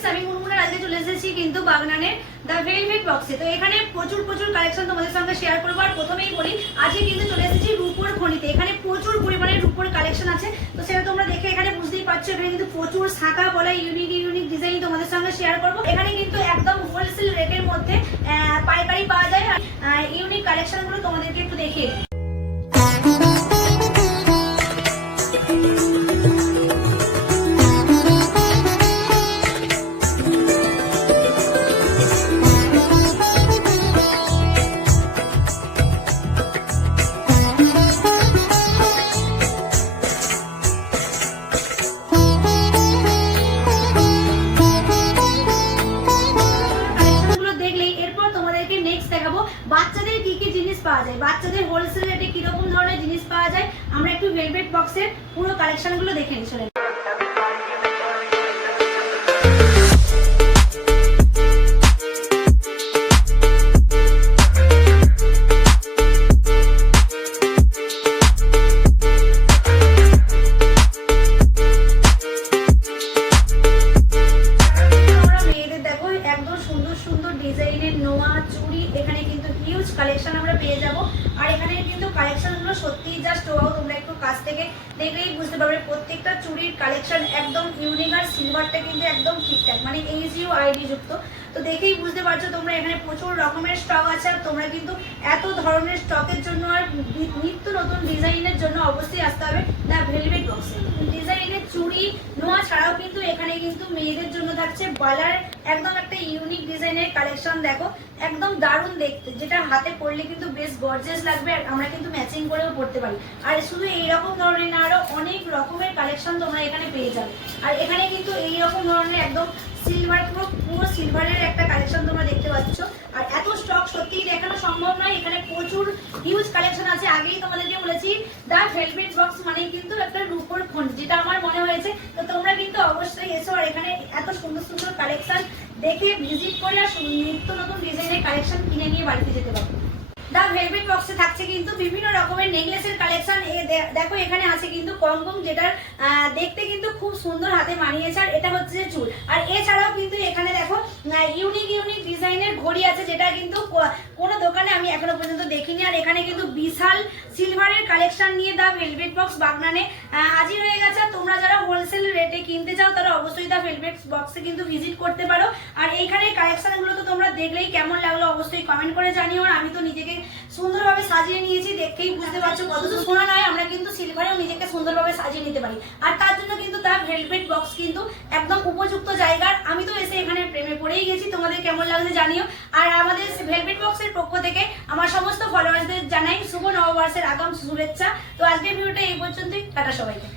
Friends, আমি মুনমুনের আজকে চলে এসেছি কিন্তু বাগনানের দ্য ভেলভেট বক্সে। তো এখানে প্রচুর কালেকশন তোমাদের সঙ্গে শেয়ার করবো। আর প্রথমেই বলি, আজকে কিন্তু চলে এসেছি রূপোর খনিতে। এখানে প্রচুর পরিমাণে রূপোর কালেকশন আছে। তো সেটা তোমরা দেখে এখানে বুঝতেই পারছো, এখানে কিন্তু প্রচুর শাখা বলা ইউনিক ডিজাইন তোমাদের সঙ্গে শেয়ার করবো। এখানে কিন্তু একদম হোলসেল রেটের মধ্যে পাইকারি পাওয়া যায়। আর ইউনিক কালেকশন গুলো তোমাদেরকে একটু দেখিয়ে বাচ্চাদের কি কি জিনিস পাওয়া যায়, বাচ্চাদের হোলসেল রেটে কিরকম ধরনের জিনিস পাওয়া যায়। আমরা একটু ভেলভেট বক্সের পুরো কালেকশন গুলো দেখে নিই। চলে ডিজাইনের নোয়া চুড়ি এখানে কিন্তু হিউজ কালেকশন আমরা পেয়ে যাব। আর এখানে কিন্তু কালেকশনগুলো সত্যিই জাস্ট ওয়াও। তোমরা একটু কাছ থেকে দেখলেই বুঝতে পারবে প্রত্যেকটা চুড়ির কালেকশন একদম ইউনিক। আর সিলভারটা কিন্তু একদম ঠিকঠাক, মানে এইচইউ আইডি যুক্ত। তো দেখেই বুঝতে পারছো তোমরা এখানে প্রচুর রকমের স্টক আছে। আর তোমরা কিন্তু এত ধরনের স্টকের জন্য আর নিত্য নতুন ডিজাইনের জন্য অবশ্যই আসতে হবে দ্য ভেলভেট বক্সে। ডিজাইনের চুড়ি নোয়া ছাড়াও কিন্তু এখানে কিন্তু মেয়েদের জন্য থাকছে বালার একদম একটা ইউনিক ডিজাইনের কালেকশন। দেখো একদম দারুণ দেখতে, যেটা হাতে পরলে কিন্তু বেশ গর্জিয়াস লাগবে। আর আমরা কিন্তু ম্যাচিং করেও পরতে পারি। আর শুধু এইরকম ধরনের না, আরো অনেক রকমের কালেকশন তোমরা এখানে পেয়ে যাবে। আর এখানে কিন্তু এইরকম ধরনের একদম সিলভার, পুরো সিলভারের একটা কালেকশন তোমরা দেখতে পাচ্ছ। আর এত স্টক সত্যিই দেখানো সম্ভব নয়, এখানে প্রচুর হিউজ কালেকশন আছে। আগেই তোমাদেরকে বলেছি দ্য ভেলভেট বক্স মানেই কিন্তু একটা রূপোর খনি, যেটা আমার মনে হয়েছে। তো তোমরা কিন্তু অবশ্যই এসো আর এখানে এত সুন্দর কালেকশন দেখে ভিজিট করে আর নিত্য নতুন ডিজাইনের কালেকশন কিনে নিয়ে বাড়িতে যেতে পারো। দ্য ভেলভেট বক্সে থাকছে কিন্তু বিভিন্ন রকমের নেকলেসের কালেকশন। দেখো এখানে আছে কিন্তু কঙ্কং, যেটার দেখতে কিন্তু খুব সুন্দর হাতে মানিয়েছে। আর এটা হচ্ছে চুল। আর এছাড়াও কিন্তু এখানে দেখো ইউনিক ডিজাইনের ঘড়ি আছে, যেটা কিন্তু কোনো দোকানে আমি এখনো পর্যন্ত দেখিনি। আর এখানে কিন্তু বিশাল সিলভারের কালেকশন নিয়ে দ্য ভেলভেট বক্স বাগনানে হাজির হয়ে গেছে। তোমরা যারা হোলসেল রেটে কিনতে চাও তারা অবশ্যই দ্য ভেলভেট বক্সে কিন্তু ভিজিট করতে পারো। আর এইখানে কালেকশনগুলো তো তোমরা দেখলেই কেমন লাগলো অবশ্যই কমেন্ট করে জানিও। আর আমি তো নিজেকে সুন্দরভাবে সাজিয়ে নিয়েছি, দেখতেই বুঝতে পারছো কত সোনা নয়, আমরা কিন্তু সিলভারেও নিজেকে সুন্দরভাবে সাজিয়ে নিতে পারি। আর তার জন্য কিন্তু দ্য ভেলভেট বক্স কিন্তু একদম উপযুক্ত জায়গার। আমি তো এসে এখানে প্রেমে পড়েই গেছি। তোমাদের কেমন লাগছে জানিও। আর আমাদের ভেলভেট বক্সের পক্ষ থেকে আমার সমস্ত ফলোয়ার্সদের জানাই শুভ নববর্ষের আগাম শুভেচ্ছা। তো আজকের ভিডিওটা এই পর্যন্তই। টাটা সবাইকে।